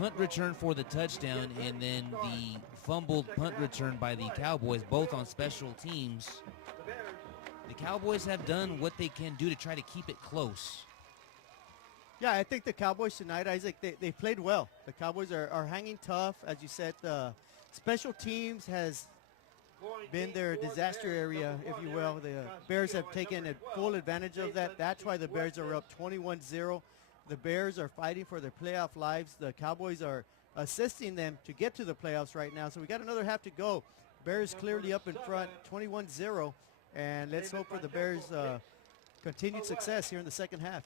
punt return for the touchdown and then the fumbled punt return by the Cowboys, both on special teams. The Cowboys have done what they can do to try to keep it close. Yeah, I think the Cowboys tonight, Isaac, they played well. The Cowboys are hanging tough. As you said, the special teams has been their disaster area, if you will. The Bears have taken a full advantage of that. That's why the Bears are up 21-0. The Bears are fighting for their playoff lives. The Cowboys are assisting them to get to the playoffs right now. So we got another half to go. Bears clearly up in front, 21-0. And let's hope for the Bears' continued success here in the second half.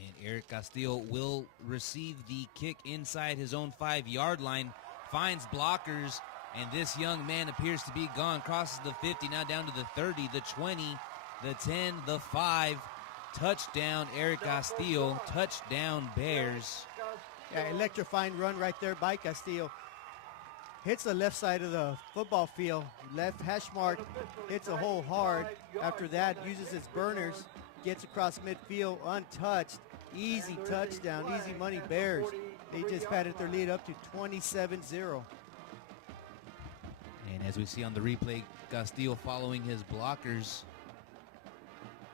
And Eric Castillo will receive the kick inside his own 5-yard line, finds blockers, and this young man appears to be gone. Crosses the 50, now down to the 30, the 20, the 10, the 5. Touchdown, Eric Castillo. Touchdown, Bears. Yeah, electrifying run right there by Castillo. Hits the left side of the football field. Left hash mark, hits a hole hard. After that, uses his burners, gets across midfield untouched. Easy touchdown, easy money Bears. They just padded their lead up to 27-0. And as we see on the replay, Castillo following his blockers.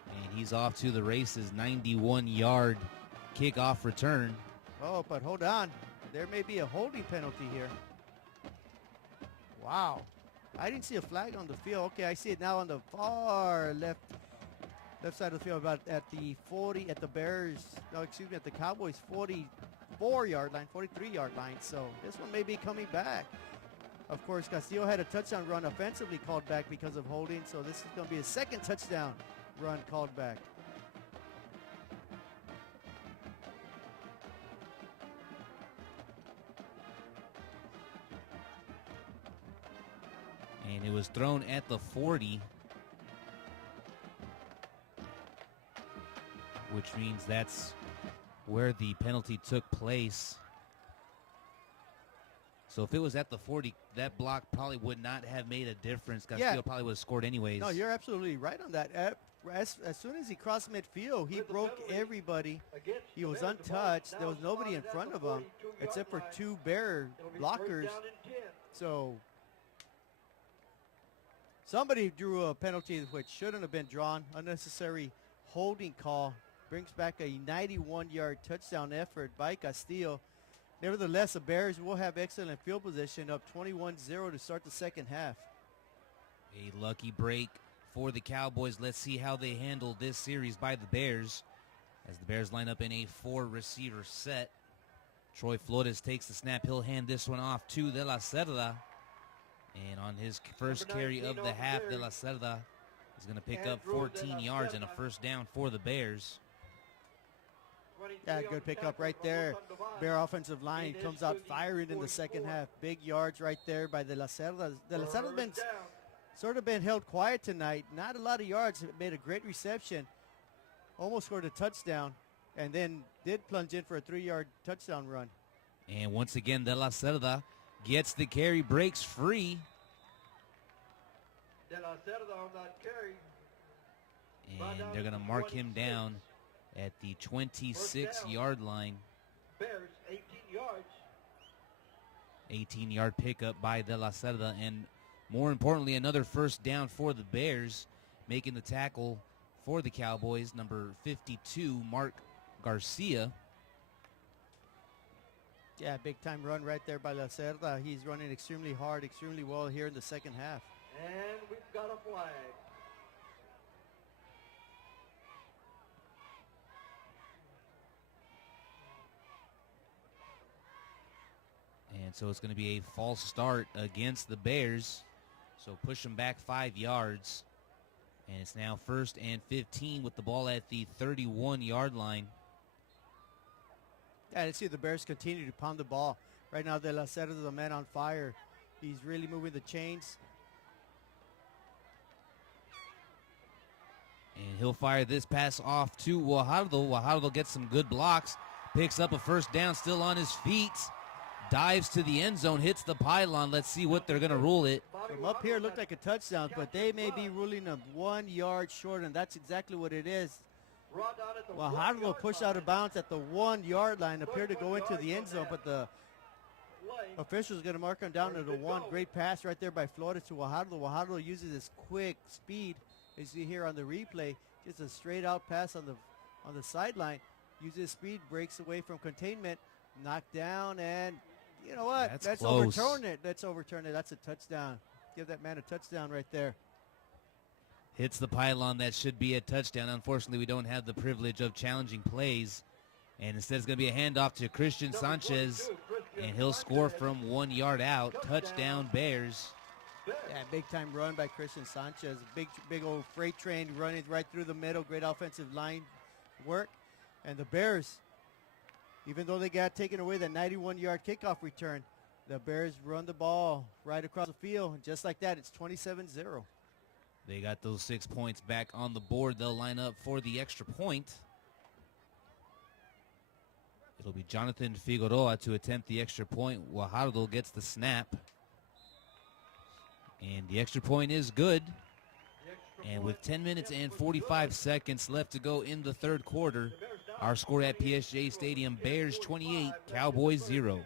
And he's off to the races, 91-yard kickoff return. Oh, but hold on. There may be a holding penalty here. Wow. I didn't see a flag on the field. Okay, I see it now on the far left side of the field, about at the 40, at the Bears, no, excuse me, at the Cowboys 44-yard line, 43-yard line. So this one may be coming back. Of course, Castillo had a touchdown run offensively called back because of holding, so this is going to be a second touchdown run called back. And it was thrown at the 40, which means that's where the penalty took place. So if it was at the 40, that block probably would not have made a difference. Castillo probably would have scored anyways. No, you're absolutely right on that. As soon as he crossed midfield, he broke everybody. He was untouched. There was nobody in front of him except for two Bear blockers. So somebody drew a penalty which shouldn't have been drawn. Unnecessary holding call. Brings back a 91-yard touchdown effort by Castillo. Nevertheless, the Bears will have excellent field position, up 21-0 to start the second half. A lucky break for the Cowboys. Let's see how they handle this series by the Bears, as the Bears line up in a 4-receiver set. Troy Flores takes the snap. He'll hand this one off to De La Cerda. And on his first carry of the half, De La Cerda is going to pick up 14 yards and a first down for the Bears. Yeah, good pickup right there. Bear offensive line comes out firing in the second half. Big yards right there by De La Cerda. De La Cerda's been sort of been held quiet tonight. Not a lot of yards. Made a great reception. Almost scored a touchdown. And then did plunge in for a 3-yard touchdown run. And once again, De La Cerda gets the carry, breaks free. De La Cerda on that carry. And they're going to mark him down at the 26-yard line. Bears, 18 yards. 18-yard pickup by De La Cerda. And more importantly, another first down for the Bears. Making the tackle for the Cowboys, number 52, Mark Garcia. Yeah, big-time run right there by La Cerda. He's running extremely hard, extremely well here in the second half. And we've got a flag. And so it's going to be a false start against the Bears. So push them back 5 yards. And it's now 1st and 15 with the ball at the 31-yard line. Yeah, let's see the Bears continue to pound the ball. Right now, De La Cerda is a man on fire. He's really moving the chains. And he'll fire this pass off to Guajardo. Guajardo gets some good blocks. Picks up a first down, still on his feet. Dives to the end zone, hits the pylon. Let's see what they're going to rule it. From up here, it looked like a touchdown, but they may be ruling him 1 yard short, and that's exactly what it is. Brought down at the Guajardo pushed out of bounds at the 1 yard line, appeared to go into the end zone, but the official's going to mark him down to the 1. Great pass right there by Flores to Guajardo. Guajardo uses his quick speed, as you see here on the replay. Just a straight out pass on the sideline. Uses speed, breaks away from containment, knocked down, and you know what? Let's overturn it. Let's overturn it. That's a touchdown. Give that man a touchdown right there. Hits the pylon. That should be a touchdown. Unfortunately, we don't have the privilege of challenging plays. And instead, it's going to be a handoff to Christian Sanchez, and he'll score from 1 yard out. Touchdown, Bears. Yeah, big-time run by Christian Sanchez. Big old freight train running right through the middle. Great offensive line work. And the Bears, even though they got taken away that 91-yard kickoff return, the Bears run the ball right across the field. And just like that, it's 27-0. They got those 6 points back on the board. They'll line up for the extra point. It'll be Jonathan Figueroa to attempt the extra point. Guajardo gets the snap. And the extra point is good. And with 10 minutes and 45 seconds left to go in the third quarter, our score at PSJA Stadium, Bears 28, Cowboys 0.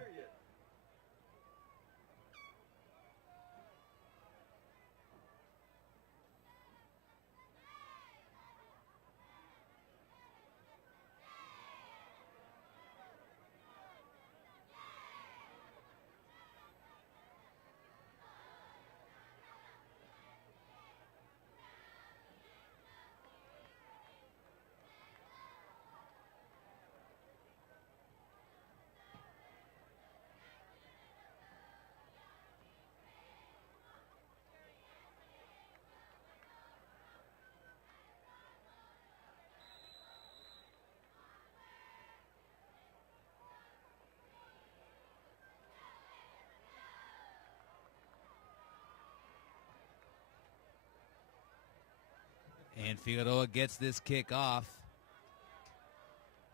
And Figueroa gets this kick off.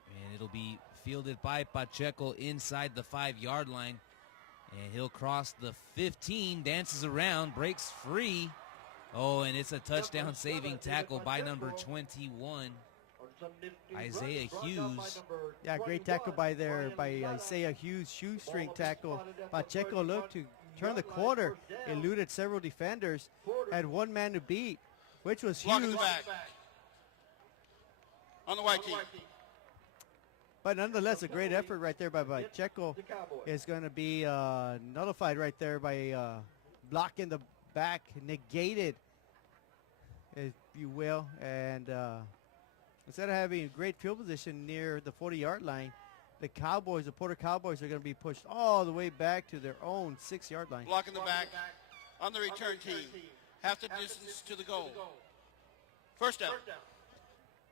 And it'll be fielded by Pacheco inside the 5 yard line. And he'll cross the 15, dances around, breaks free. Oh, and it's a touchdown saving tackle by number 21, Isaiah Hughes. Yeah, great tackle by Isaiah Hughes, shoestring tackle. Pacheco looked to turn the corner, eluded several defenders, had one man to beat, which was Hughes. On the white team. But nonetheless, a great effort right there by Pacheco is going to be nullified right there by block in the back, negated, if you will. And instead of having a great field position near the 40-yard line, the Porter Cowboys are going to be pushed all the way back to their own 6-yard line. Block in the back on the return team. Half the distance to the goal. First down.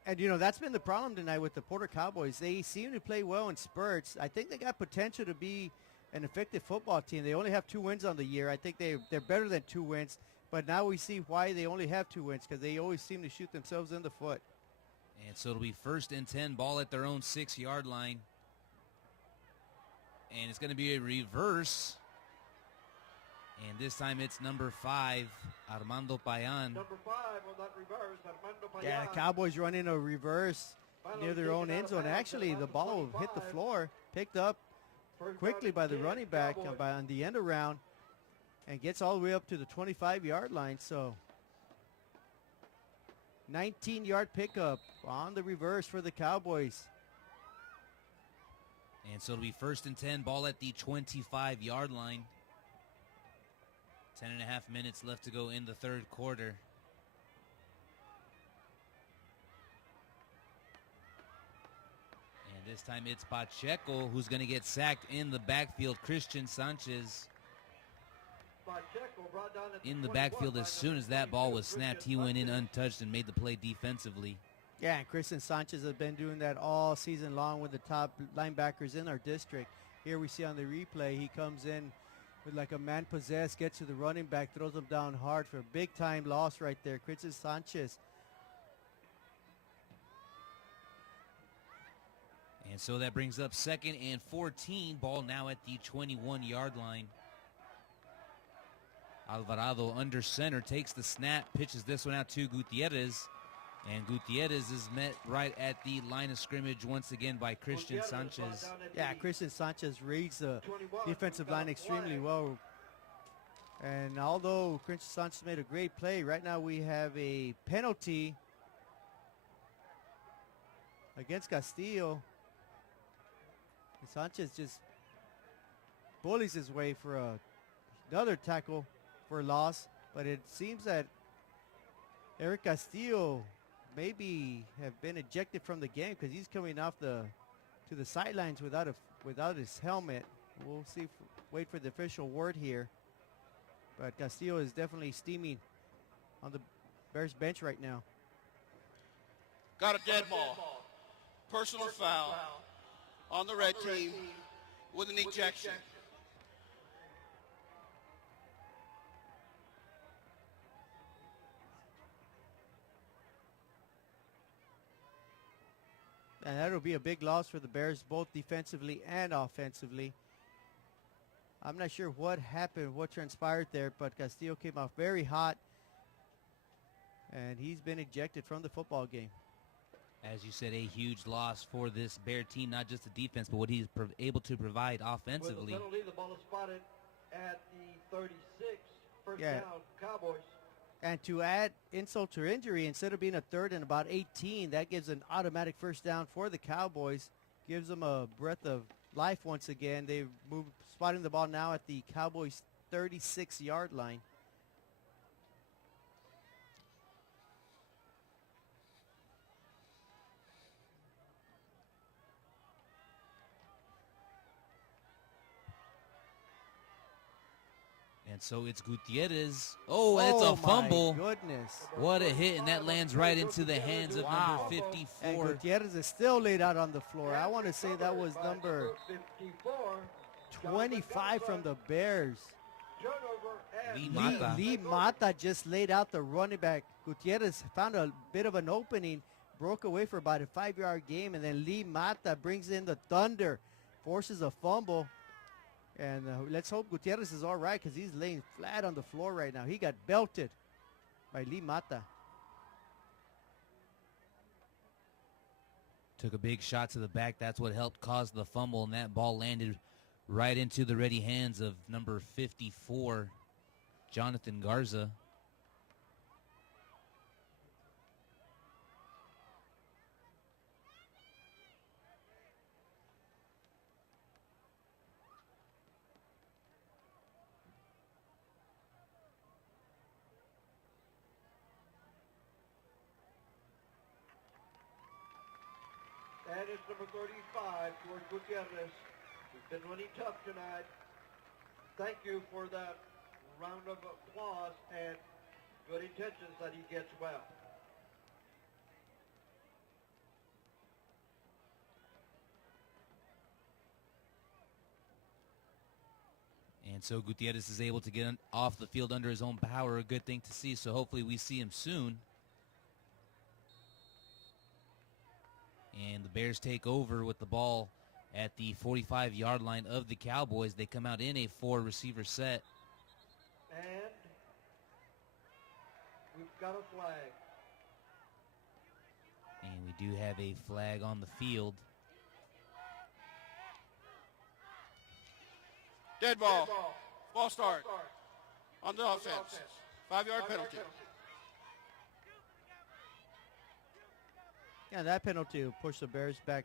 And, you know, that's been the problem tonight with the Porter Cowboys. They seem to play well in spurts. I think they got potential to be an effective football team. They only have 2 wins on the year. I think they're better than 2 wins. But now we see why they only have 2 wins, because they always seem to shoot themselves in the foot. And so it'll be 1st and 10, ball at their own 6-yard line. And it's going to be a reverse. And this time it's number 5, Armando Payan. Number 5 on that reverse, Armando Payan. Yeah, the Cowboys running a reverse near their own end zone. Actually, the ball hit the floor, picked up quickly by the running back on the end around, and gets all the way up to the 25-yard line. So 19-yard pickup on the reverse for the Cowboys. And so it'll be 1st and 10, ball at the 25-yard line. 10.5 minutes left to go in the third quarter. And this time it's Pacheco who's going to get sacked in the backfield. Christian Sanchez in the backfield. As soon as that ball was snapped, he went in untouched and made the play defensively. Yeah, and Christian Sanchez has been doing that all season long with the top linebackers in our district. Here we see on the replay, he comes in with like a man possessed, gets to the running back, throws him down hard for a big-time loss right there. Christian Sanchez. And so that brings up 2nd and 14, ball now at the 21-yard line. Alvarado under center, takes the snap, pitches this one out to Gutierrez. And Gutierrez is met right at the line of scrimmage once again by Christian Sanchez. Yeah, Christian Sanchez reads the defensive line extremely well. And although Christian Sanchez made a great play, right now we have a penalty against Castillo. And Sanchez just bullies his way for another tackle for loss. But it seems that Eric Castillo maybe have been ejected from the game because he's coming off to the sidelines without his helmet. We'll see. Wait for the official word here. But Castillo is definitely steaming on the Bears bench right now. Got a dead ball. Personal foul on the red team with an ejection. And that'll be a big loss for the Bears, both defensively and offensively. I'm not sure what happened, what transpired there, but Castillo came off very hot, and he's been ejected from the football game. As you said, a huge loss for this Bear team, not just the defense, but what he's able to provide offensively. With the penalty, the ball is spotted at the 36. First Yeah. down, Cowboys. And to add insult to injury, instead of being a third and about 18, that gives an automatic first down for the Cowboys. Gives them a breath of life once again. They move, spotting the ball now at the Cowboys' 36-yard line. And so it's Gutierrez. Oh, and it's a fumble. My goodness. What a hit, and that lands right into the hands of Wow. number And 54. Gutierrez is still laid out on the floor. I want to say that was number 54. 25 from the Bears. Turnover and Lee Mata. Lee Mata just laid out the running back. Gutierrez found a bit of an opening, broke away for about a 5-yard game, and then Lee Mata brings in the thunder, forces a fumble. And let's hope Gutierrez is all right because he's laying flat on the floor right now. He got belted by Lee Mata. Took a big shot to the back. That's what helped cause the fumble, and that ball landed right into the ready hands of number 54, Jonathan Garza. And it's number 35, George Gutierrez. He's been running tough tonight. Thank you for that round of applause and good intentions that he gets well. And so Gutierrez is able to get off the field under his own power. A good thing to see, so hopefully we see him soon. And the Bears take over with the ball at the 45-yard line of the Cowboys. They come out in a 4-receiver set. And we've got a flag. And we do have a flag on the field. Dead ball. Ball start on the offense. 5-yard penalty. Yeah, that penalty will push the Bears back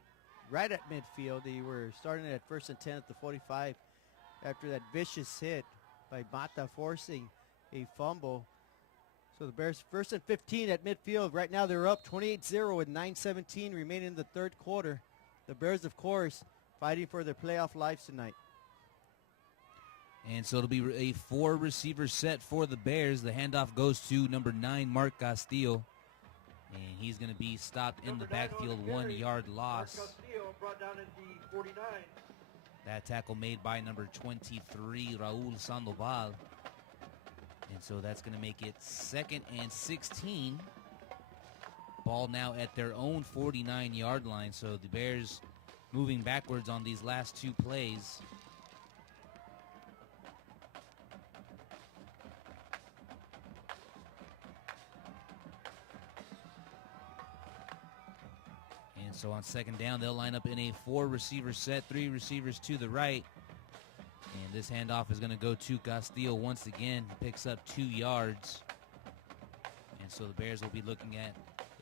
right at midfield. They were starting at 1st and 10 at the 45 after that vicious hit by Mata forcing a fumble. So the Bears 1st and 15 at midfield. Right now they're up 28-0 with 9:17 remaining in the third quarter. The Bears, of course, fighting for their playoff lives tonight. And so it'll be a 4-receiver set for the Bears. The handoff goes to number 9, Mark Castillo. And he's going to be stopped in the backfield, 1-yard loss. Castillo brought down at the 49. That tackle made by number 23, Raul Sandoval. And so that's going to make it 2nd and 16. Ball now at their own 49-yard line. So the Bears moving backwards on these last 2 plays. So on second down, they'll line up in a 4-receiver set, 3 receivers to the right. And this handoff is going to go to Castillo once again. He picks up 2 yards. And so the Bears will be looking at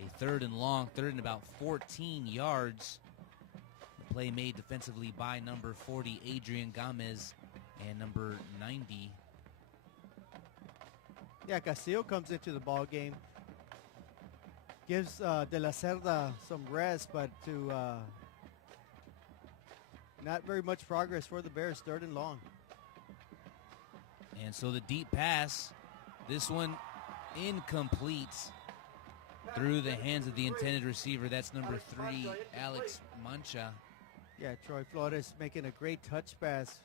a 3rd and long, 3rd and about 14 yards. The play made defensively by number 40, Adrian Gomez, and number 90. Yeah, Castillo comes into the ball game. Gives De La Cerda some rest, but to not very much progress for the Bears, 3rd and long. And so the deep pass, this one incomplete through the hands of the intended receiver. That's number 3, Alex Mancha. Yeah, Troy Flores making a great touch pass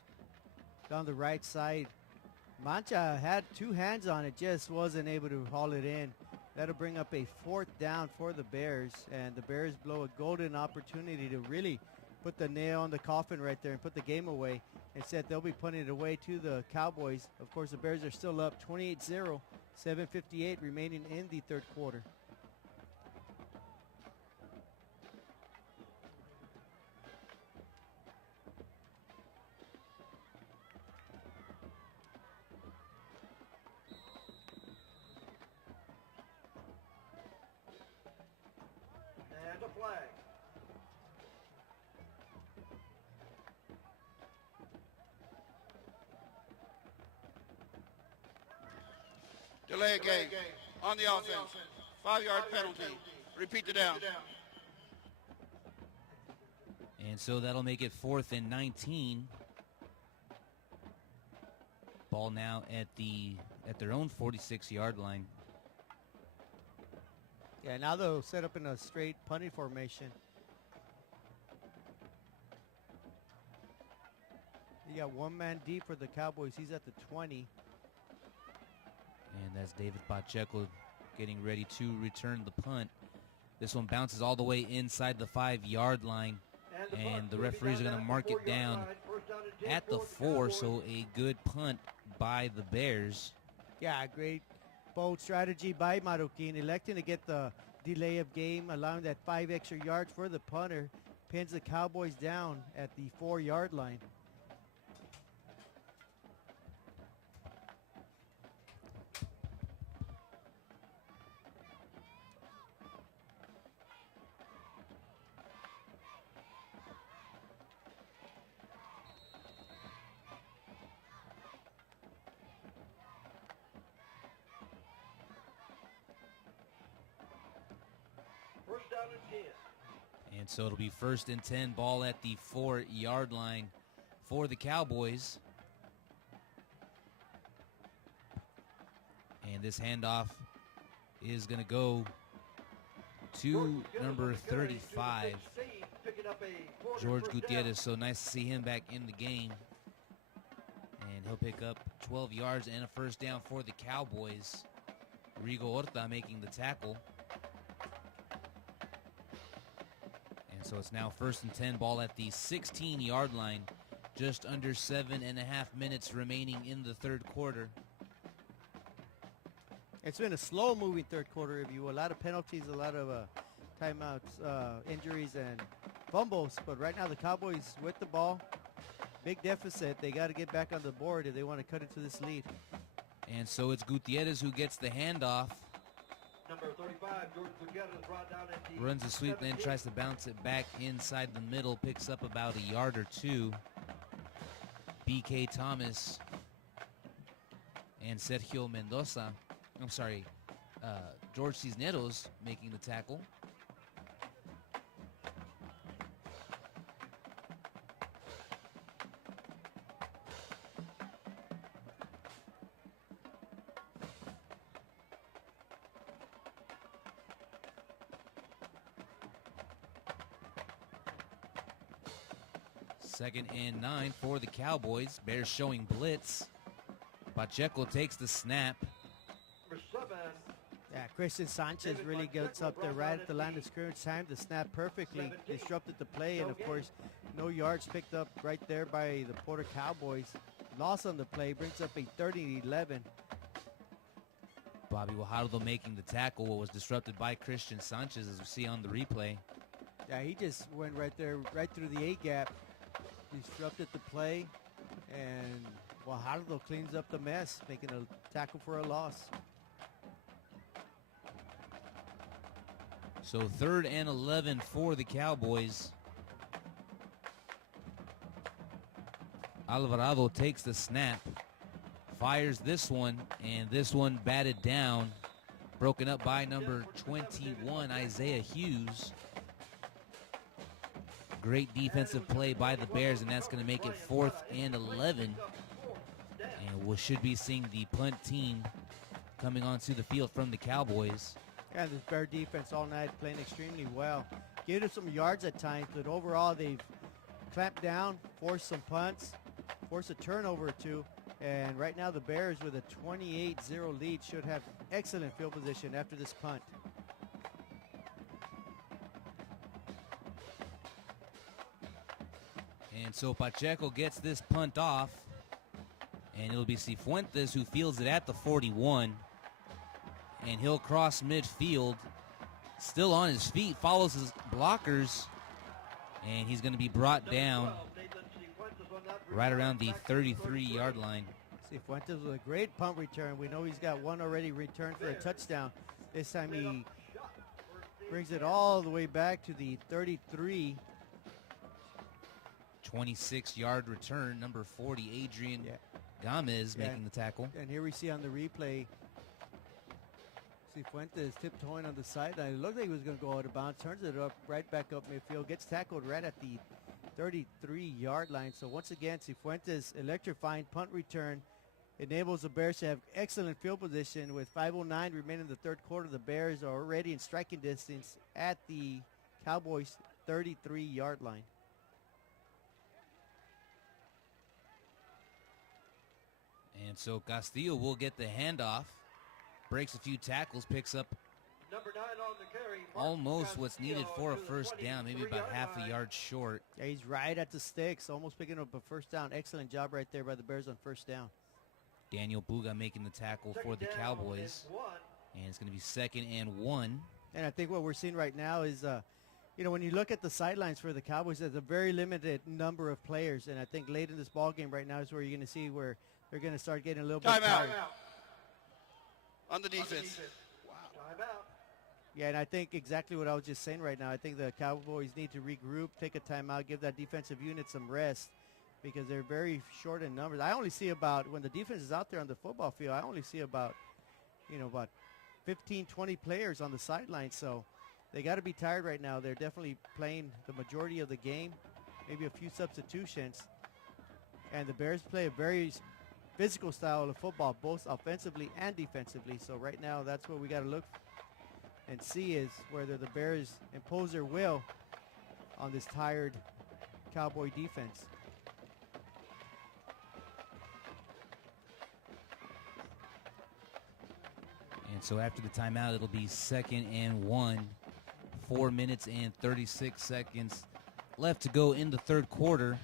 down the right side. Mancha had 2 hands on it, just wasn't able to haul it in. That'll bring up a 4th down for the Bears, and the Bears blow a golden opportunity to really put the nail on the coffin right there and put the game away. Instead, they'll be putting it away to the Cowboys. Of course, the Bears are still up 28-0, 7:58 remaining in the 3rd quarter. And a flag. Delay a game on the offense. 5-yard penalty. Repeat the down. And so that'll make it 4th and 19. Ball now at their own 46-yard line. Yeah, now they'll set up in a straight punting formation. You got 1 man deep for the Cowboys. He's at the 20. And that's David Pacheco getting ready to return the punt. This one bounces all the way inside the 5-yard line. And the referees are going to mark it down at the 4. So a good punt by the Bears. Yeah, great bold strategy by Marroquin, electing to get the delay of game, allowing that 5 extra yards for the punter. Pins the Cowboys down at the 4-yard line. First down and 10. And so it'll be 1st and 10, ball at the 4-yard line for the Cowboys. And this handoff is going to go to number 35, George Gutierrez. So nice to see him back in the game. And he'll pick up 12 yards and a 1st down for the Cowboys. Rigo Horta making the tackle. And so it's now 1st and 10, ball at the 16-yard line. Just under 7.5 minutes remaining in the 3rd quarter. It's been a slow-moving 3rd quarter, if you will. A lot of penalties, a lot of timeouts, injuries, and fumbles. But right now the Cowboys with the ball, big deficit. They got to get back on the board if they want to cut into this lead. And so it's Gutierrez who gets the handoff. Number 35, George Gutierrez brought down at the Runs the sweep, then tries to bounce it back inside the middle. Picks up about a yard or 2. B.K. Thomas and Sergio Mendoza. I'm sorry, George Cisneros making the tackle. Second and 9 for the Cowboys. Bears showing blitz. Pacheco takes the snap. Yeah, Christian Sanchez really gets up there right at the line of scrimmage, timed the snap perfectly, disrupted the play, and of course, no yards picked up right there by the Porter Cowboys. Loss on the play brings up a 30-11. Bobby Guajardo making the tackle. What was disrupted by Christian Sanchez, as we see on the replay. Yeah, he just went right there, right through the A gap, disrupted the play, and Guajardo cleans up the mess, making a tackle for a loss. So 3rd and 11 for the Cowboys. Alvarado takes the snap, fires this one, and this one batted down, broken up by number 21, Isaiah Hughes. Great defensive play by the Bears, and that's going to make it 4th and 11. And we should be seeing the punt team coming onto the field from the Cowboys. Yeah, this Bear defense all night playing extremely well. Gave them some yards at times, but overall they've clamped down, forced some punts, forced a turnover or two, and right now the Bears with a 28-0 lead should have excellent field position after this punt. And so Pacheco gets this punt off, and it'll be Cifuentes who fields it at the 41, and he'll cross midfield, still on his feet, follows his blockers, and he's going to be brought down right around the 33-yard line. Cifuentes with a great punt return. We know he's got one already returned for a touchdown. This time he brings it all the way back to the 33. 26-yard return, number 40, Adrian Gomez making the tackle. And here we see on the replay, Cifuentes tiptoeing on the sideline. It looked like he was going to go out of bounds, turns it up right back up midfield, gets tackled right at the 33-yard line. So once again, Cifuentes' electrifying punt return enables the Bears to have excellent field position. With 5:09 remaining in the third quarter, the Bears are already in striking distance at the Cowboys' 33-yard line. And so Castillo will get the handoff, breaks a few tackles, picks up Number 9 on the carry, almost what's needed for a first down, maybe about half a yard short. Yeah, he's right at the sticks, almost picking up a first down. Excellent job right there by the Bears on first down. Daniel Buga making the tackle for the Cowboys. And it's going to be 2nd and 1. And I think what we're seeing right now is, when you look at the sidelines for the Cowboys, there's a very limited number of players. And I think late in this ball game right now is where you're going to see where they're going to start getting a little bit tired. On the defense. Timeout. Yeah, and I think exactly what I was just saying right now. I think the Cowboys need to regroup, take a timeout, give that defensive unit some rest because they're very short in numbers. I only see about, when the defense is out there on the football field, I only see about 15, 20 players on the sideline. So they got to be tired right now. They're definitely playing the majority of the game, maybe a few substitutions. And the Bears play a very physical style of football, both offensively and defensively. So right now, that's what we got to look and see is whether the Bears impose their will on this tired Cowboy defense. And so after the timeout, it'll be 2nd and 1. 4 minutes and 36 seconds left to go in the third quarter.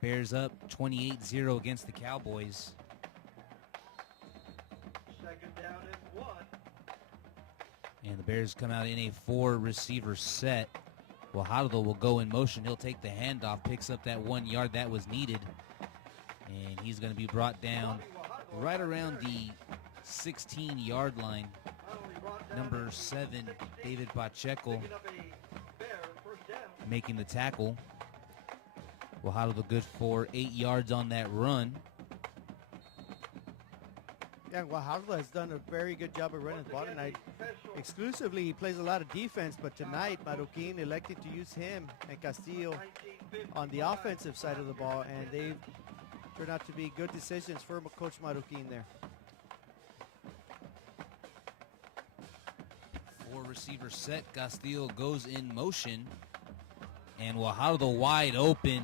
Bears up 28-0 against the Cowboys. 2nd down and 1. And the Bears come out in a 4-receiver set. Guajardo will go in motion. He'll take the handoff, picks up that 1 yard that was needed. And he's going to be brought down right around the 16-yard line. Number 7, David Pacheco, making the tackle. Guajardo good for 8 yards on that run. Yeah, Guajardo has done a very good job of running the ball tonight. Exclusively, he plays a lot of defense, but tonight, Marroquin elected to use him and Castillo on the offensive side of the ball, and they've turned out to be good decisions for Coach Marroquin there. 4-receiver set. Castillo goes in motion, and Guajardo wide open,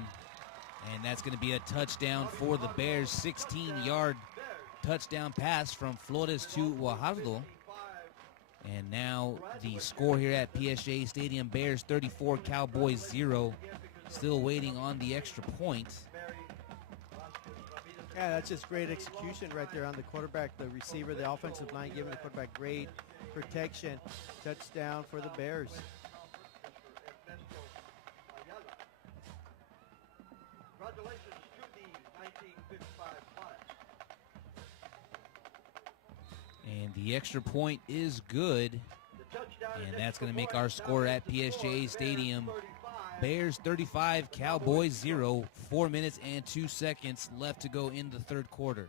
and that's going to be a touchdown for the Bears. 16-yard touchdown pass from Flores to Guajardo. And now the score here at PSJA Stadium, Bears 34, Cowboys 0. Still waiting on the extra point. Yeah, that's just great execution right there on the quarterback, the receiver, the offensive line, giving the quarterback great protection. Touchdown for the Bears. 55 flat. And the extra point is good. The touchdown is And that's extra going to make point. our Now score at it's the score. PSJA Stadium. Bears 35. Bears 35, Cowboys 0. 4 minutes and 2 seconds left to go in the third quarter.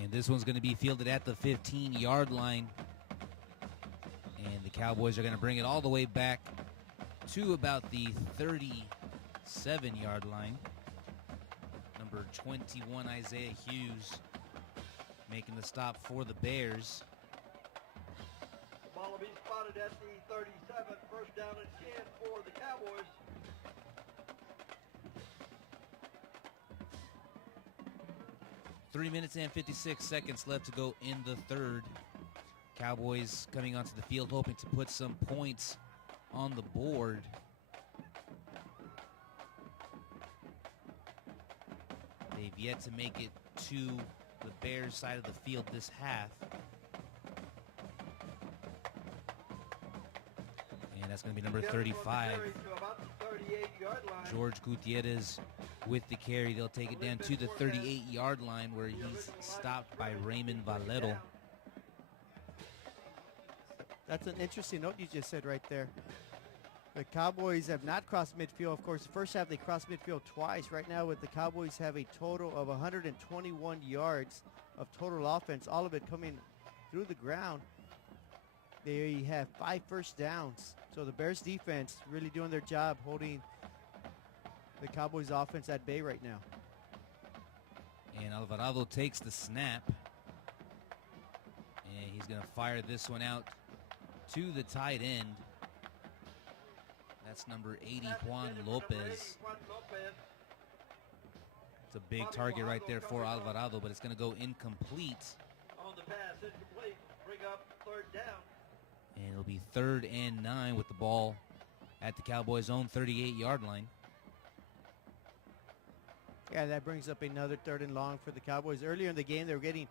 And this one's going to be fielded at the 15-yard line. And the Cowboys are going to bring it all the way back to about the 37-yard line. Number 21, Isaiah Hughes, making the stop for the Bears. The ball will be spotted at the 37. First down and 10 for the Cowboys. Three minutes and 56 seconds left to go in the third. Cowboys coming onto the field hoping to put some points on the board. They've yet to make it to the Bears side of the field this half. And that's going to be number 35. To about the 38-yard line. George Gutierrez with the carry. They'll take it down to the 38-yard line where he's stopped by Raymond Valero. That's an interesting note you just said right there. The Cowboys have not crossed midfield. Of course, the first half they crossed midfield twice. Right now, with the Cowboys have a total of 121 yards of total offense, all of it coming through the ground. They have 5 first downs. So the Bears defense really doing their job holding the Cowboys offense at bay right now. And Alvarado takes the snap. And he's going to fire this one out to the tight end. That's number 80, Juan Lopez. It's a big target right there for Alvarado, but it's going to go incomplete. On the pass, incomplete. Bring up third down. And it'll be 3rd and 9 with the ball at the Cowboys' own 38-yard line. Yeah, that brings up another 3rd and long for the Cowboys. Earlier in the game, they were getting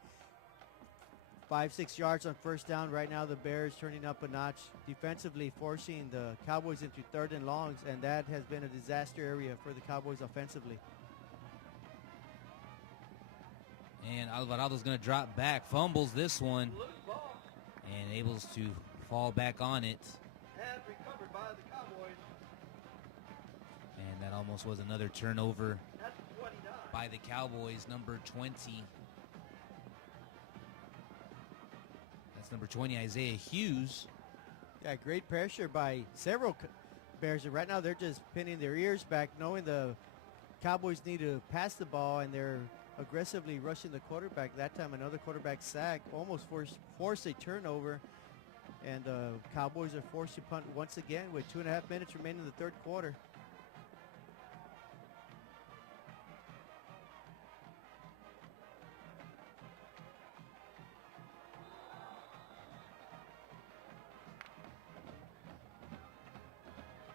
5-6 yards on first down. Right now, the Bears turning up a notch defensively, forcing the Cowboys into 3rd and longs, and that has been a disaster area for the Cowboys offensively. And Alvarado's going to drop back, fumbles this one, Loose ball. and able to fall back on it. And recovered by the Cowboys. And that almost was another turnover That's 29. by the Cowboys, number 20. That's number 20, Isaiah Hughes. Yeah, great pressure by several Bears. And right now, they're just pinning their ears back, knowing the Cowboys need to pass the ball, and they're aggressively rushing the quarterback. That time, another quarterback sack almost forced a turnover, and the Cowboys are forced to punt once again with 2.5 minutes remaining in the third quarter.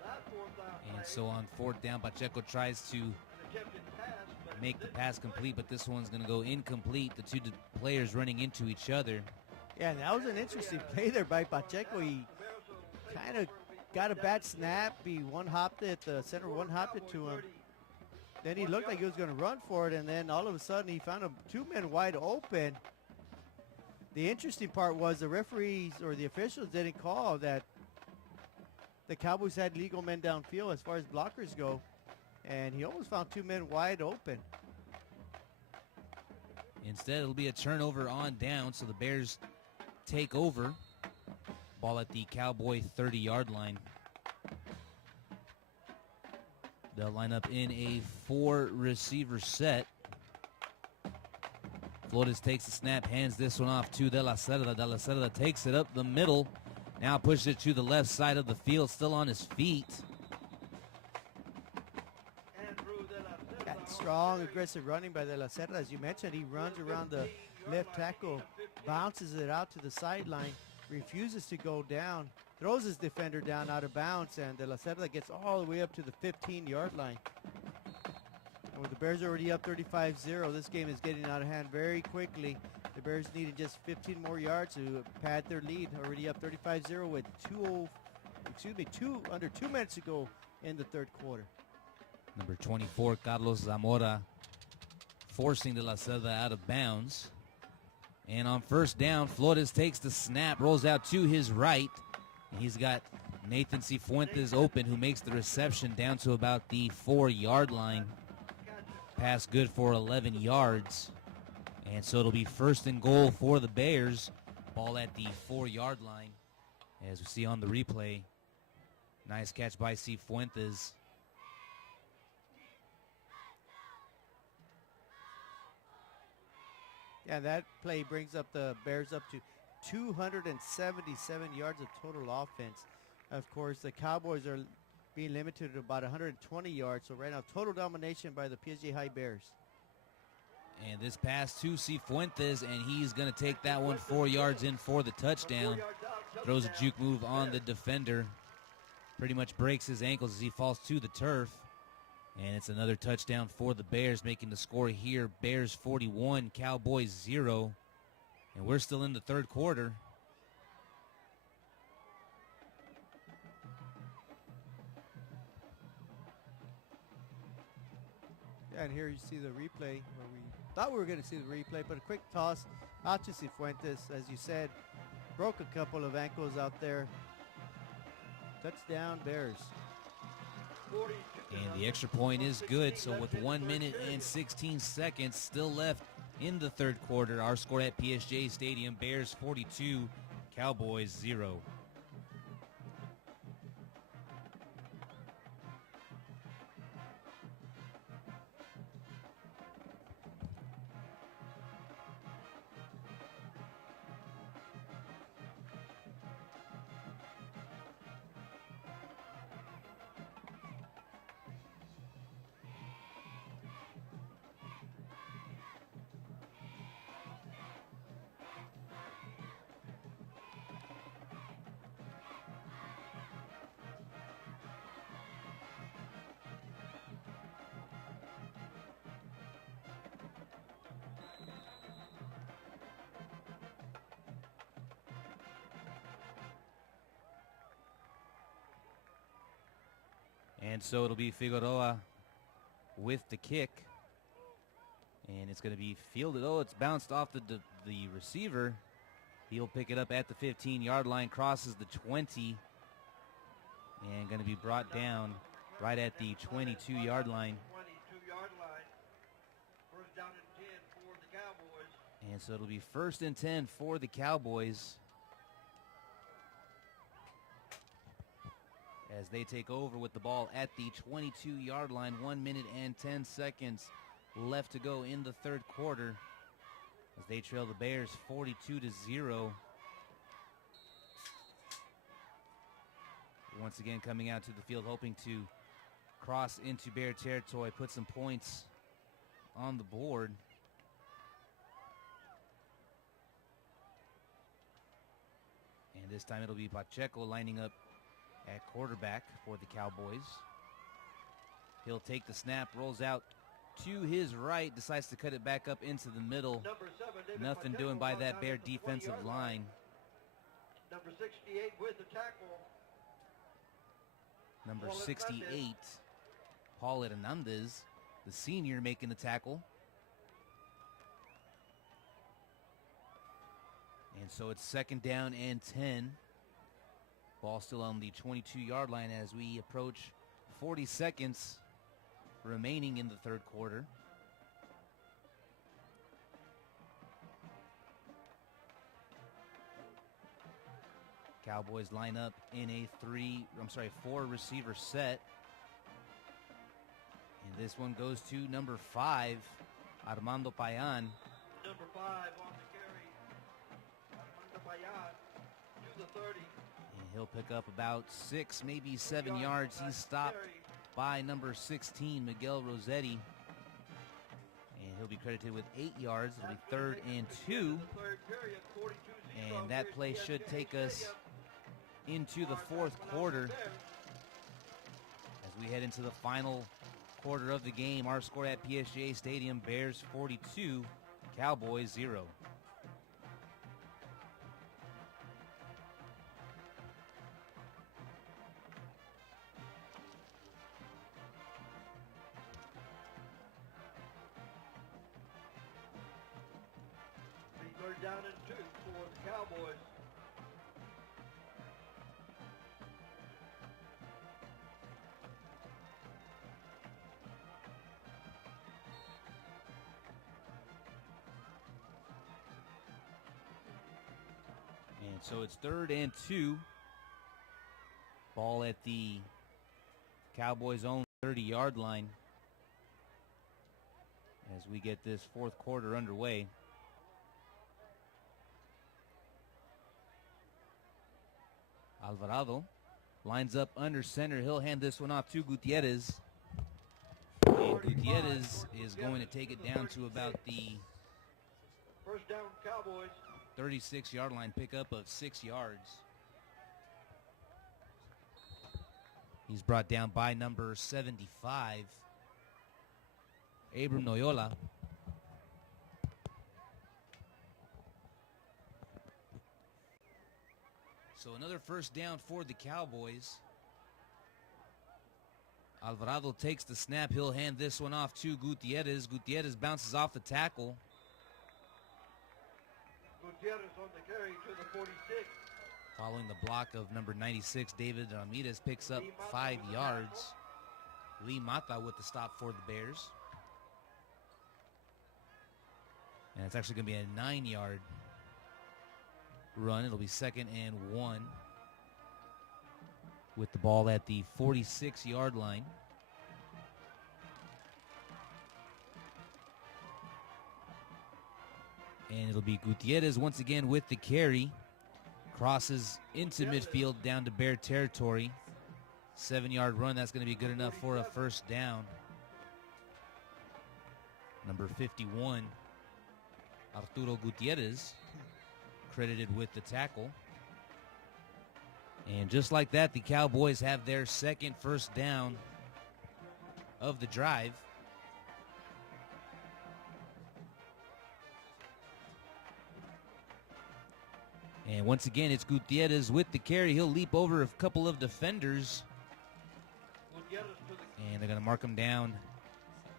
That fourth down And play. so on 4th down, Pacheco tries to An attempted pass, but make the pass complete, but this one's going to go incomplete. The two players running into each other. Yeah, that was an interesting play there by Pacheco. He kind of got a bad snap. He one-hopped it. The center one-hopped it to him. Then he looked like he was going to run for it, and then all of a sudden he found 2 men wide open. The interesting part was the referees or the officials didn't call that the Cowboys had legal men downfield as far as blockers go, and he almost found 2 men wide open. Instead, it'll be a turnover on down, so the Bears take over. Ball at the Cowboy 30-yard line. They'll line up in a 4-receiver set. Flores takes the snap, hands this one off to De La Cerda. De La Cerda takes it up the middle. Now pushes it to the left side of the field, still on his feet. That strong, aggressive running by De La Cerda. As you mentioned, he runs around the left tackle, bounces it out to the sideline, refuses to go down, throws his defender down out of bounds, and De La Cerda gets all the way up to the 15-yard line. Well, the Bears are already up 35-0. This game is getting out of hand very quickly. The Bears needed just 15 more yards to pad their lead. Already up 35-0 with under 2 minutes to go in the third quarter. Number 24, Carlos Zamora, forcing De La Cerda out of bounds. And on first down, Flores takes the snap, rolls out to his right. And he's got Nathan Cifuentes open, who makes the reception down to about the 4-yard line. Pass good for 11 yards. And so it'll be first and goal for the Bears. Ball at the 4-yard line. As we see on the replay, nice catch by Cifuentes. Yeah, that play brings up the Bears up to 277 yards of total offense. Of course, the Cowboys are being limited to about 120 yards. So right now, total domination by the PSJA High Bears. And this pass to Cifuentes, and he's going to take that one 4 yards in for the touchdown. Throws a juke move on the defender. Pretty much breaks his ankles as he falls to the turf. And it's another touchdown for the Bears, making the score here. Bears 41, Cowboys 0. And we're still in the third quarter. Yeah, and here you see the replay where we thought we were going to see the replay, but a quick toss out to Cifuentes, as you said. Broke a couple of ankles out there. Touchdown, Bears. And the extra point is good, so with 1 minute and 16 seconds still left in the third quarter, our score at PSJA Stadium, Bears 42, Cowboys 0. And so it'll be Figueroa with the kick. And it's going to be fielded. Oh, it's bounced off the receiver. He'll pick it up at the 15-yard line, crosses the 20, and going to be brought down right at the 22-yard line. 22-yard line. First down and 10 for the Cowboys. And so it'll be first and 10 for the Cowboys as they take over with the ball at the 22-yard line. 1 minute and 10 seconds left to go in the third quarter as they trail the Bears 42-0. Once again coming out to the field hoping to cross into Bear territory, put some points on the board. And this time it'll be Pacheco lining up at quarterback for the Cowboys. He'll take the snap, rolls out to his right, decides to cut it back up into the middle. Nothing doing by that Bear defensive line. Number 68 with the tackle. Number 68, Paul Hernandez, the senior, making the tackle. And so it's second down and 10. Ball still on the 22-yard line as we approach 40 seconds remaining in the third quarter. Cowboys line up in a four receiver set. And this one goes to number 5, Armando Payan. Number 5 on the carry. Armando Payan to the 30. And he'll pick up about 6, maybe 7 yards. He's stopped by number 16, Miguel Rossetti. And he'll be credited with 8 yards. It'll be 3rd and 2. And that play should take us into the 4th quarter. As we head into the final quarter of the game, our score at PSJA Stadium, Bears 42, Cowboys 0. Third down and 2 for the Cowboys. And so it's 3rd and 2. Ball at the Cowboys' own 30-yard line as we get this 4th quarter underway. Alvarado lines up under center. He'll hand this one off to Gutierrez. And Gutierrez is going to take it down to about the First down, Cowboys. 36-yard line, pickup of 6 yards. He's brought down by number 75, Abram Noyola. So another first down for the Cowboys. Alvarado takes the snap. He'll hand this one off to Gutierrez. Gutierrez bounces off the tackle. Gutierrez on the carry to the 46. Following the block of number 96, David Ramirez picks up 5 yards. Lee Mata with the stop for the Bears. And it's actually going to be a 9-yard run. It'll be 2nd and 1 with the ball at the 46-yard line. And it'll be Gutierrez once again with the carry. Crosses into midfield down to Bear territory. 7-yard run. That's going to be good enough for a first down. Number 51, Arturo Gutierrez, credited with the tackle. And just like that, the Cowboys have their second first down of the drive. And once again, it's Gutierrez with the carry. He'll leap over a couple of defenders. And they're going to mark him down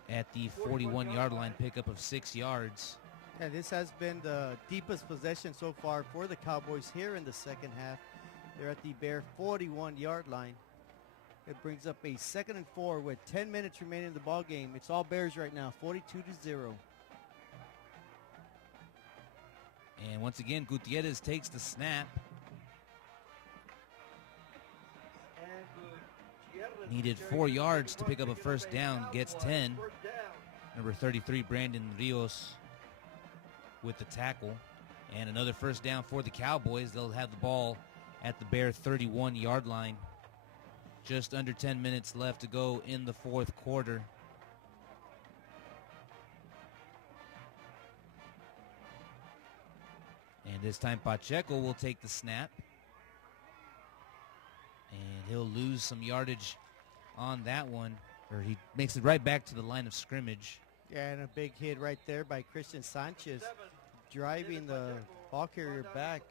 at the 41-yard line, pickup of 6 yards. Yeah, this has been the deepest possession so far for the Cowboys here in the second half. They're at the Bear 41-yard line. It brings up a 2nd and 4 with 10 minutes remaining in the ball game. It's all Bears right now, 42-0. And once again, Gutierrez takes the snap. Needed 4 yards to pick up a first down, gets 10. Number 33, Brandon Rios with the tackle. And another first down for the Cowboys. They'll have the ball at the Bear 31-yard line. Just under 10 minutes left to go in the 4th quarter. And this time Pacheco will take the snap. And he'll lose some yardage on that one. Or he makes it right back to the line of scrimmage. Yeah, and a big hit right there by Christian Sanchez, driving the ball carrier back.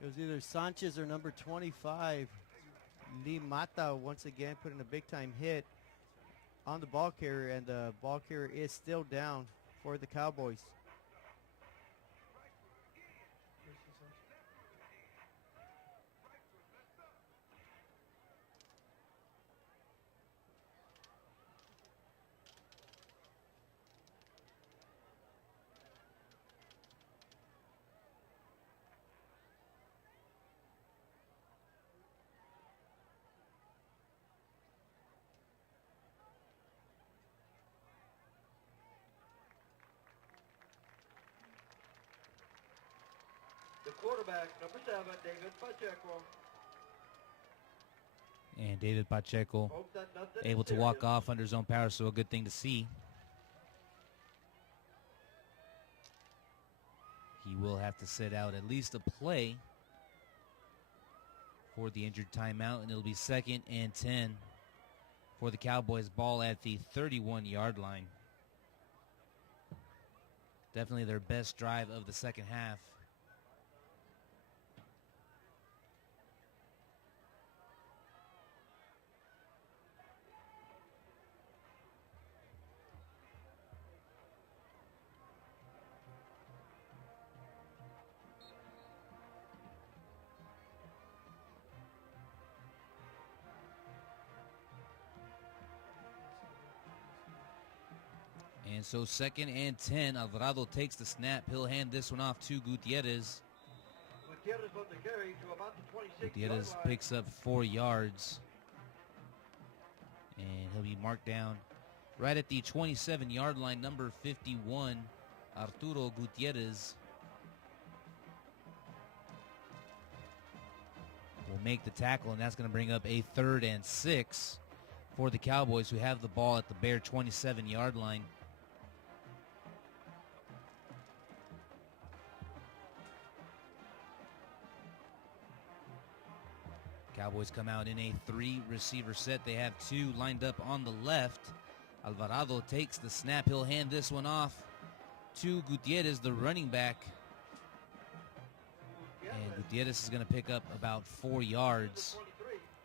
It was either Sanchez or number 25, Lee Mata, once again putting a big-time hit on the ball carrier, and the ball carrier is still down for the Cowboys. quarterback, number 7, David Pacheco. And David Pacheco Hope that nothing able is to walk serious. off under his own power, so a good thing to see. He will have to sit out at least a play for the injured timeout, and it'll be 2nd and 10 for the Cowboys. Ball at the 31-yard line. Definitely their best drive of the second half. And so 2nd and 10, Alvarado takes the snap. He'll hand this one off to Gutierrez. Gutierrez on the carry to about the 26 Gutierrez yard picks up 4 yards. And he'll be marked down right at the 27-yard line, number 51, Arturo Gutierrez. Will make the tackle, and that's going to bring up a 3rd and 6 for the Cowboys, who have the ball at the Bear 27-yard line. Cowboys come out in a 3-receiver set. They have 2 lined up on the left. Alvarado takes the snap. He'll hand this one off to Gutierrez, the running back. And Gutierrez is going to pick up about 4 yards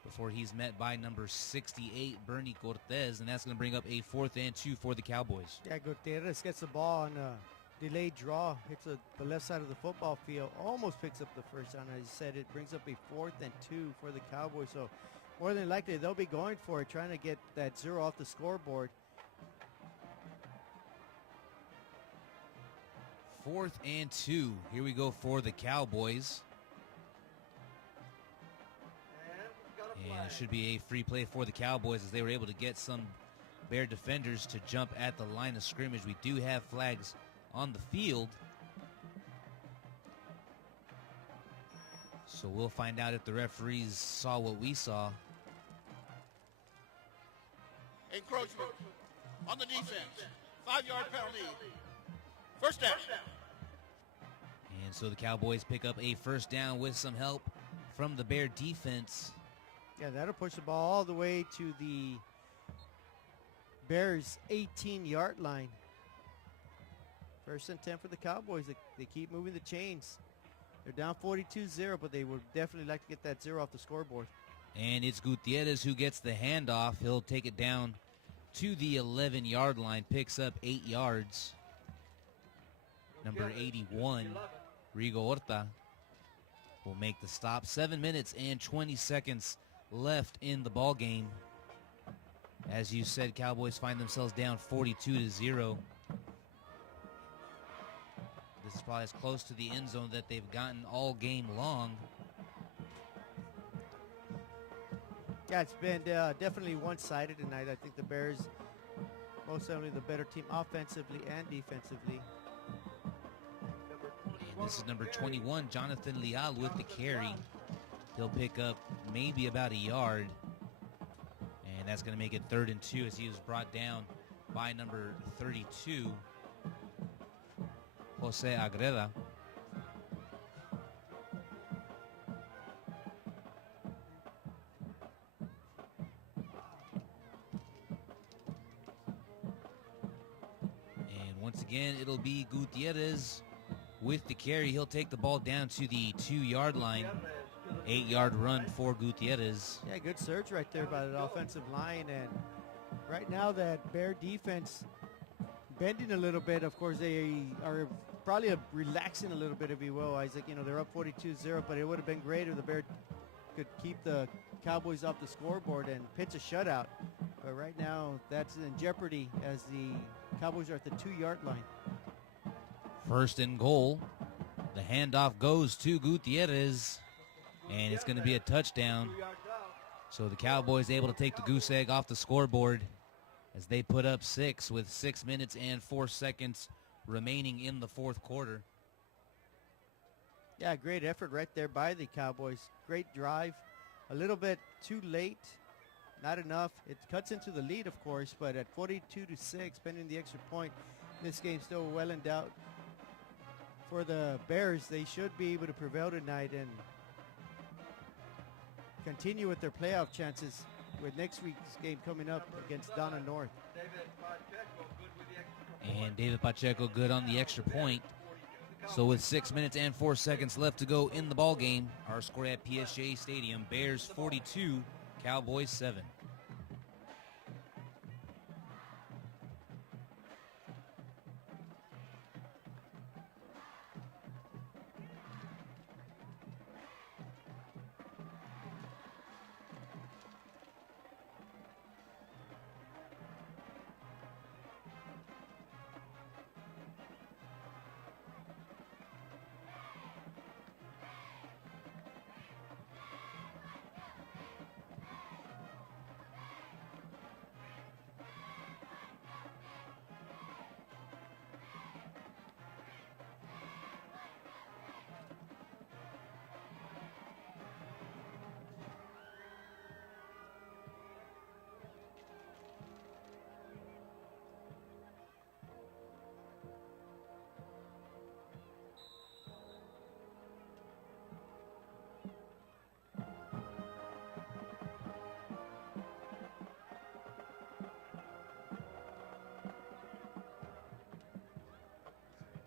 before he's met by number 68, Bernie Cortez, and that's going to bring up a 4th and 2 for the Cowboys. Yeah, Gutierrez gets the ball on a delayed draw, hits the left side of the football field, almost picks up the first down. As you said, it brings up a 4th and 2 for the Cowboys. So more than likely, they'll be going for it, trying to get that 0 off the scoreboard. 4th and 2. Here we go for the Cowboys. And it should be a free play for the Cowboys, as they were able to get some Bear defenders to jump at the line of scrimmage. We do have flags on the field, so we'll find out if the referees saw what we saw. Encroachment on the defense. 5-yard penalty. First down. And so the Cowboys pick up a first down with some help from the Bear defense. Yeah, that'll push the ball all the way to the Bears' 18-yard line. 1st and 10 for the Cowboys. They keep moving the chains. They're down 42-0, but they would definitely like to get that 0 off the scoreboard. And it's Gutierrez who gets the handoff. He'll take it down to the 11-yard line, picks up 8 yards. Number 81, Rigo Horta, will make the stop. 7 minutes and 20 seconds left in the ball game. As you said, Cowboys find themselves down 42-0. This is probably as close to the end zone that they've gotten all game long. Yeah, it's been definitely one-sided tonight. I think the Bears, most certainly the better team offensively and defensively. And this is number 21, Jonathan Leal, with the carry. He'll pick up maybe about a yard. And that's going to make it 3rd and 2, as he was brought down by number 32, Jose Agreda. And once again, it'll be Gutierrez with the carry. He'll take the ball down to the 2-yard line. 8-yard run for Gutierrez. Yeah, good surge right there by the offensive line. And right now that Bear defense bending a little bit. Of course, they are probably relaxing a little bit, if you will, Isaac. You know, they're up 42-0, but it would have been great if the Bear could keep the Cowboys off the scoreboard and pitch a shutout. But right now, that's in jeopardy as the Cowboys are at the 2-yard line. 1st and goal. The handoff goes to Gutierrez, and it's going to be a touchdown. So the Cowboys able to take the goose egg off the scoreboard as they put up 6 with 6 minutes and 4 seconds remaining in the 4th quarter. Yeah, great effort right there by the Cowboys. Great drive. A little bit too late. Not enough. It cuts into the lead, of course, but at 42-6, pending the extra point, this game's still well in doubt. For the Bears, they should be able to prevail tonight and continue with their playoff chances with next week's game coming up against Donna North. And David Pacheco good on the extra point. So with 6 minutes and 4 seconds left to go in the ball game, our score at PSJA Stadium, Bears 42, Cowboys 7.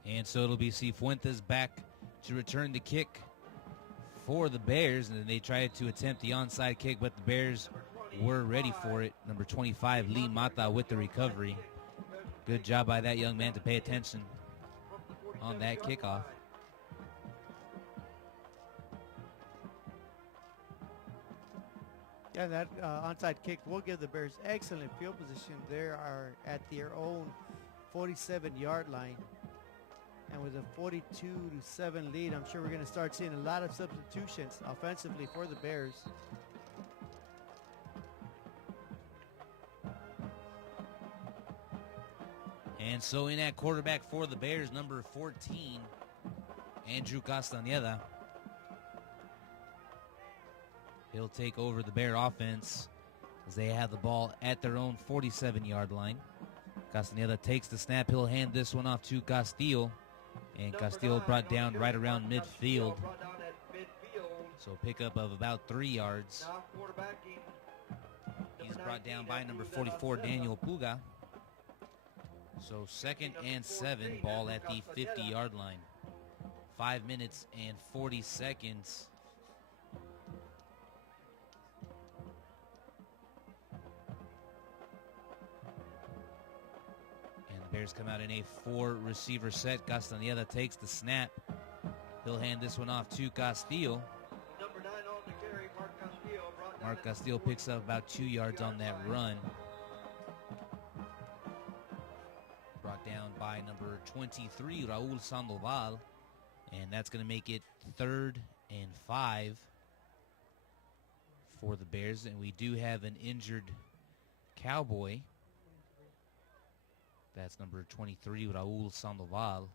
And so it'll be Cifuentes back to return the kick for the Bears. And they tried to attempt the onside kick, but the Bears were ready for it. Number 25, Lee Mata with the recovery. Good job by that young man to pay attention on that kickoff. Yeah, that onside kick will give the Bears excellent field position. They are at their own 47-yard line. And with a 42-7 lead, I'm sure we're going to start seeing a lot of substitutions offensively for the Bears. And so in at quarterback for the Bears, number 14, Andrew Castañeda. He'll take over the Bear offense as they have the ball at their own 47-yard line. Castañeda takes the snap. He'll hand this one off to Castillo. And Castillo brought down right around midfield. So pickup of about 3 yards. He's brought down by number 44, Daniel Puga. So 2nd and 7, ball at the 50-yard line. 5 minutes and 40 seconds. Bears come out in a 4-receiver set. Castañeda takes the snap. He'll hand this one off to Castillo. Number 9 on the carry, Mark Castillo. Mark Castillo picks up about 2 yards on that run. Brought down by number 23, Raul Sandoval. And that's going to make it 3rd and 5 for the Bears. And we do have an injured Cowboy. That's number 23, Raul Sandoval.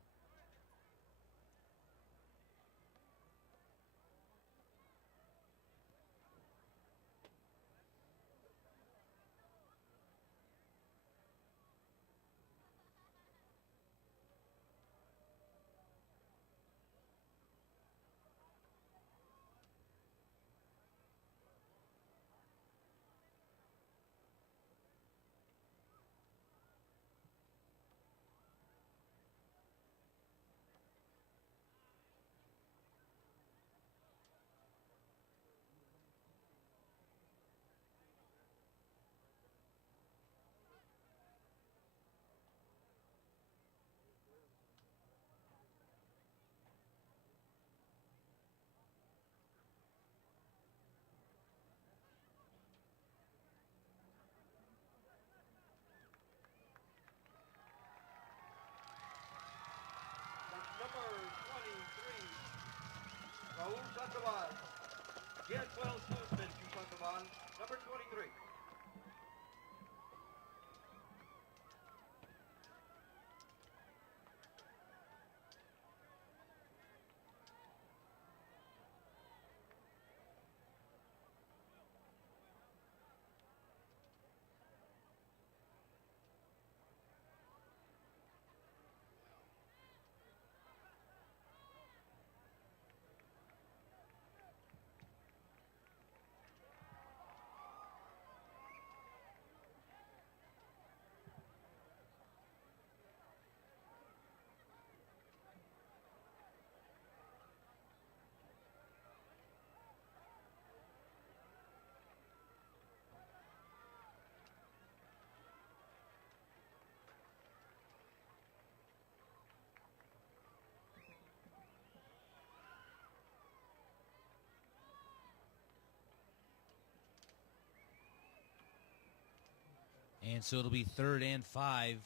And so it'll be 3rd and 5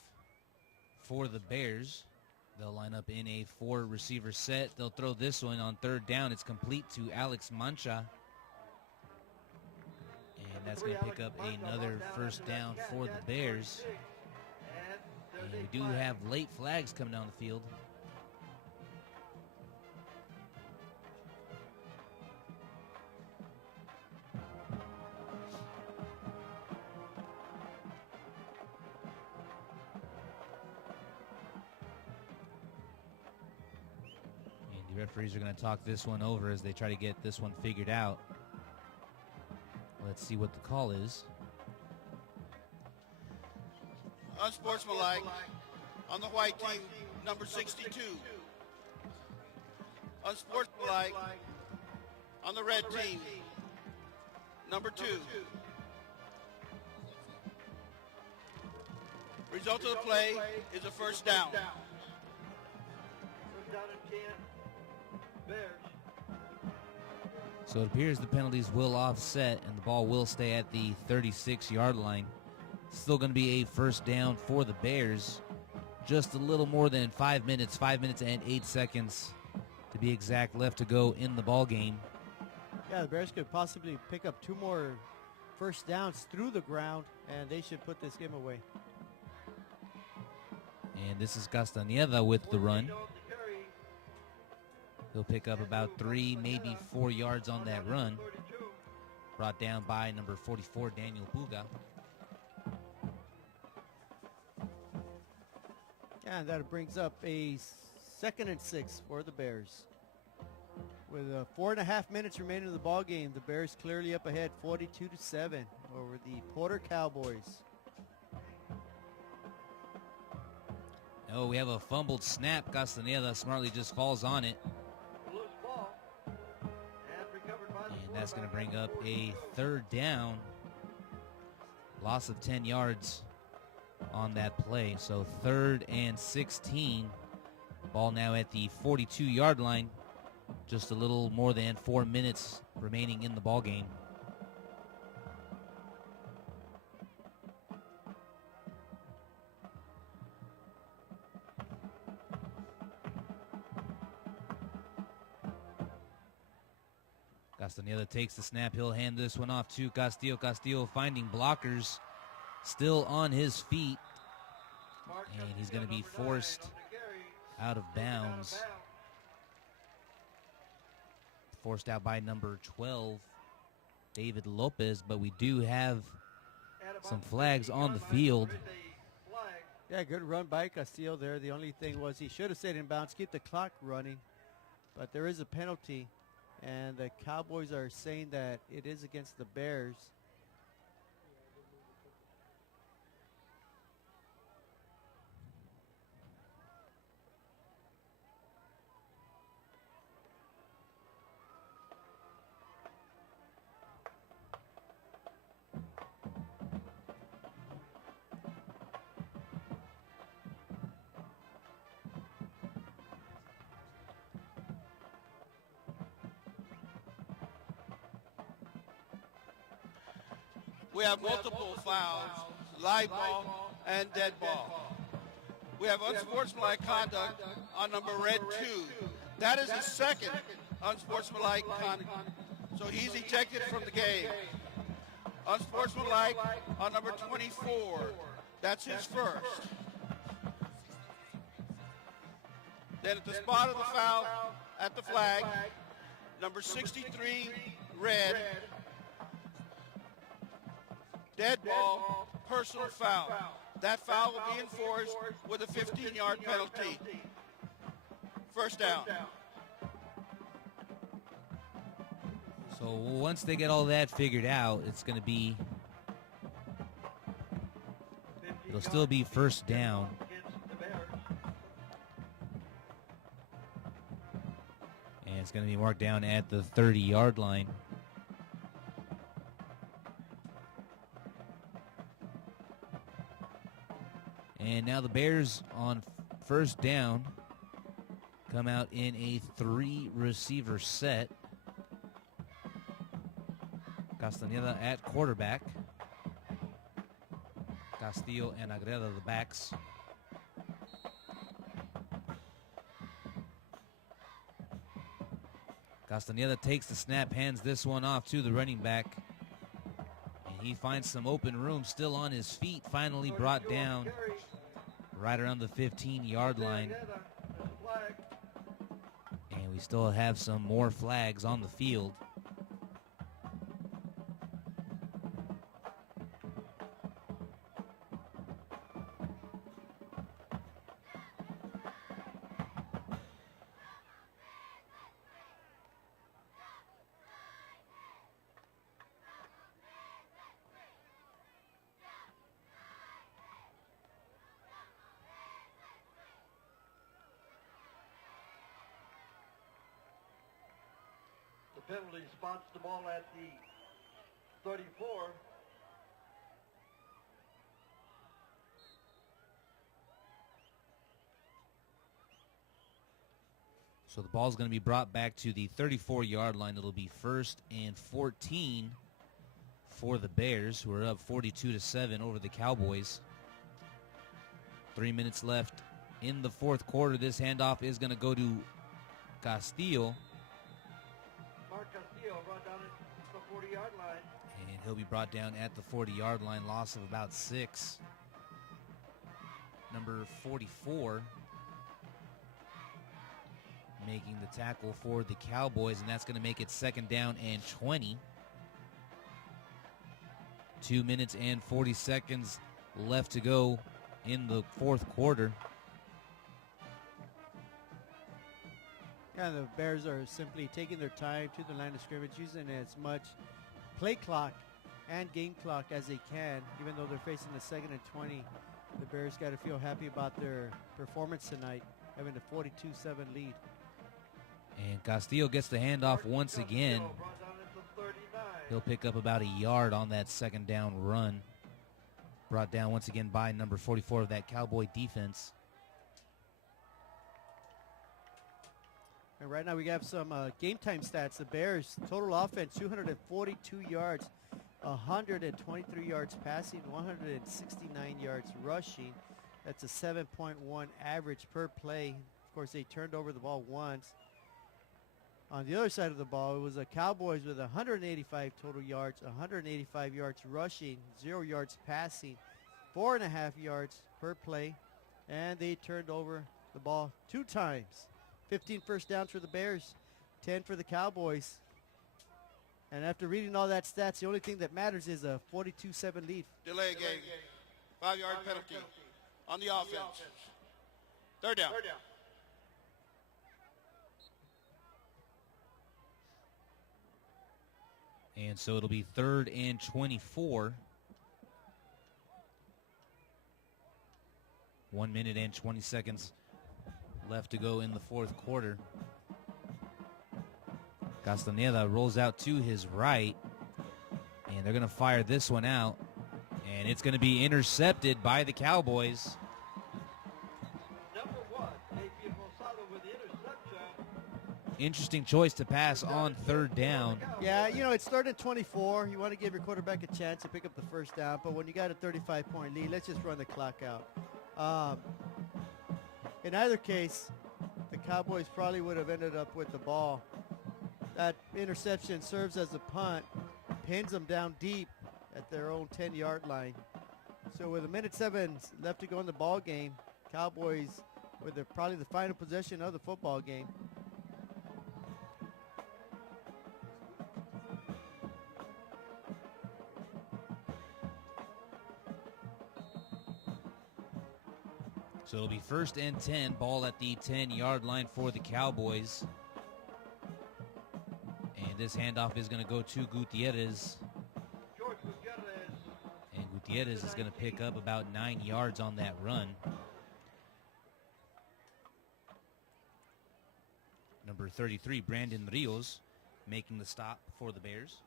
for the Bears. They'll line up in a 4-receiver set. They'll throw this one on 3rd down. It's complete to Alex Mancha. And that's going to pick up another 1st down for the Bears. And we do have late flags coming down the field. The referees are going to talk this one over as they try to get this one figured out. Let's see what the call is. Unsportsmanlike on the white team, number 62. Unsportsmanlike on the red team, number 2. Result of the play is a 1st down. 1st down and 10. Bears. So it appears the penalties will offset and the ball will stay at the 36-yard line. Still going to be a 1st down for the Bears. Just a little more than 5 minutes, 5 minutes and 8 seconds to be exact left to go in the ball game. Yeah, the Bears could possibly pick up 2 more 1st downs through the ground, and they should put this game away. And this is Castañeda with the run. He'll pick up about 3, maybe 4 yards on that run. Brought down by number 44, Daniel Puga. Yeah, and that brings up a 2nd and 6 for the Bears. With 4.5 minutes remaining in the ball game, the Bears clearly up ahead, 42-7 over the Porter Cowboys. Oh, we have a fumbled snap. Castañeda smartly just falls on it. And that's going to bring up a 3rd down. Loss of 10 yards on that play. So 3rd and 16. Ball now at the 42-yard line. Just a little more than 4 minutes remaining in the ball game. Castañeda takes the snap. He'll hand this one off to Castillo. Castillo finding blockers, still on his feet. And he's going to be forced out of bounds. Forced out by number 12, David Lopez. But we do have some flags on the field. Yeah, good run by Castillo there. The only thing was he should have stayed in bounds, keep the clock running. But there is a penalty. And the Cowboys are saying that it is against the Bears. We have multiple fouls, live ball, and dead ball. We have unsportsmanlike conduct on number red 2. That is his 2nd unsportsmanlike conduct. So he's ejected from the game. Unsportsmanlike on number 24. That's his 1st. Then at the spot of the foul, at the flag, number 63, red. Dead ball, personal foul. That foul will be enforced with a 15-yard penalty. 1st down. So once they get all that figured out, it's going to be, it'll still be 1st down. And it's going to be marked down at the 30-yard line. And now the Bears on 1st down come out in a 3-receiver set. Castañeda at quarterback. Castillo and Agreda, the backs. Castaneda takes the snap, hands this one off to the running back. And he finds some open room, still on his feet, finally brought down right around the 15-yard line. And we still have some more flags on the field. Penalty spots the ball at the 34. So the ball's going to be brought back to the 34-yard line. It'll be 1st and 14 for the Bears, who are up 42-7 over the Cowboys. 3 minutes left in the fourth quarter. This handoff is going to go to Castillo. The 40-yard line. And he'll be brought down at the 40-yard line, loss of about 6. Number 44 making the tackle for the Cowboys, and that's going to make it 2nd down and 20. 2 minutes and 40 seconds left to go in the fourth quarter. Yeah, the Bears are simply taking their time to the line of scrimmage, using as much play clock and game clock as they can, even though they're facing the 2nd and 20. The Bears got to feel happy about their performance tonight, having a 42-7 lead. And Castillo gets the handoff once again. He'll pick up about a yard on that 2nd down run. Brought down once again by number 44 of that Cowboy defense. And right now we have some game time stats. The Bears total offense 242 yards, 123 yards passing, 169 yards rushing. That's a 7.1 average per play. Of course, they turned over the ball once. On the other side of the ball, it was the Cowboys with 185 total yards, 185 yards rushing, 0 yards passing, 4.5 yards per play, and they turned over the ball 2 times. 15 first downs for the Bears, 10 for the Cowboys. And after reading all that stats, the only thing that matters is a 42-7 lead. Delay game. 5-yard penalty on the offense. 3rd down. And so it'll be 3rd and 24. 1 minute and 20 seconds left to go in the fourth quarter. Castaneda rolls out to his right, and they're going to fire this one out, and it's going to be intercepted by the Cowboys. Number 1, A.P. Rosado with the interception. Interesting choice to pass on 3rd down. Yeah, you know, it's 3rd and 24. You want to give your quarterback a chance to pick up the first down, but when you got a 35-point lead, let's just run the clock out. In either case, the Cowboys probably would have ended up with the ball. That interception serves as a punt, pins them down deep at their own 10-yard line. So with 1:07 left to go in the ball game, Cowboys with probably the final possession of the football game. So it'll be 1st and 10, ball at the 10-yard line for the Cowboys. And this handoff is going to go to Gutierrez. George Gutierrez. And Gutierrez is going to pick up about 9 yards on that run. Number 33, Brandon Rios, making the stop for the Bears.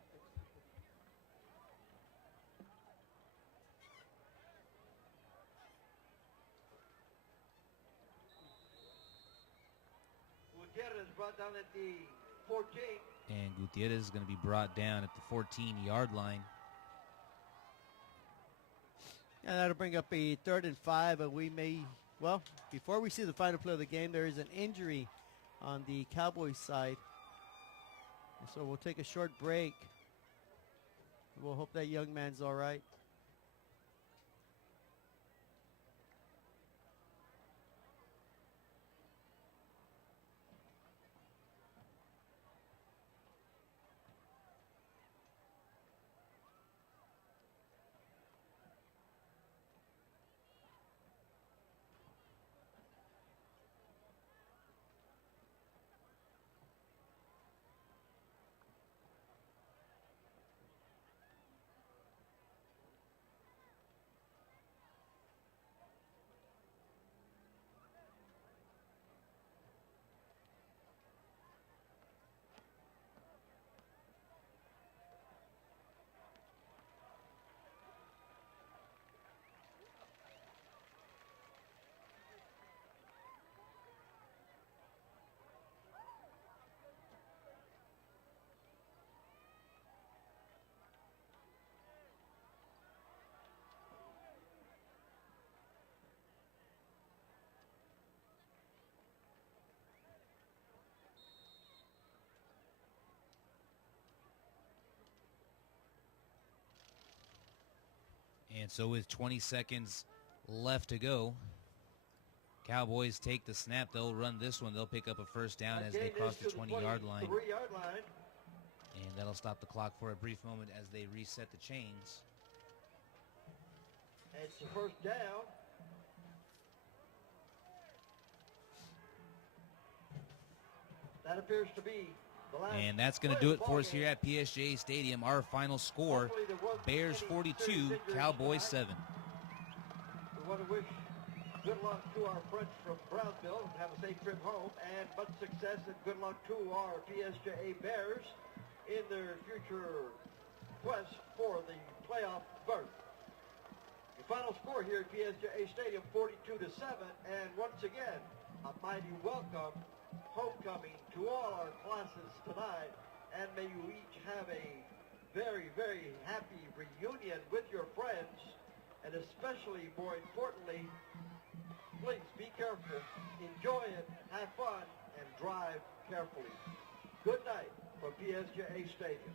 Gutierrez brought down at the 14. And Gutierrez is going to be brought down at the 14-yard line. And that'll bring up a 3rd and 5, and we may, well, before we see the final play of the game, there is an injury on the Cowboys side. And so we'll take a short break. We'll hope that young man's all right. And so with 20 seconds left to go, Cowboys take the snap. They'll run this one. They'll pick up a first down as they cross the 20-yard line. And that'll stop the clock for a brief moment as they reset the chains. It's the first down. That appears to be the last. And that's going to do it for us here at PSJA Stadium. Our final score, Bears 42, Cowboys 7. We want to wish good luck to our friends from Brownsville. Have a safe trip home and much success and good luck to our PSJA Bears in their future quest for the playoff berth. The final score here at PSJA Stadium, 42-7, and once again, a mighty welcome, homecoming to all our classes tonight, and may you each have a very, very happy reunion with your friends, and especially, more importantly, please be careful, enjoy it, have fun, and drive carefully. Good night from PSJA Stadium.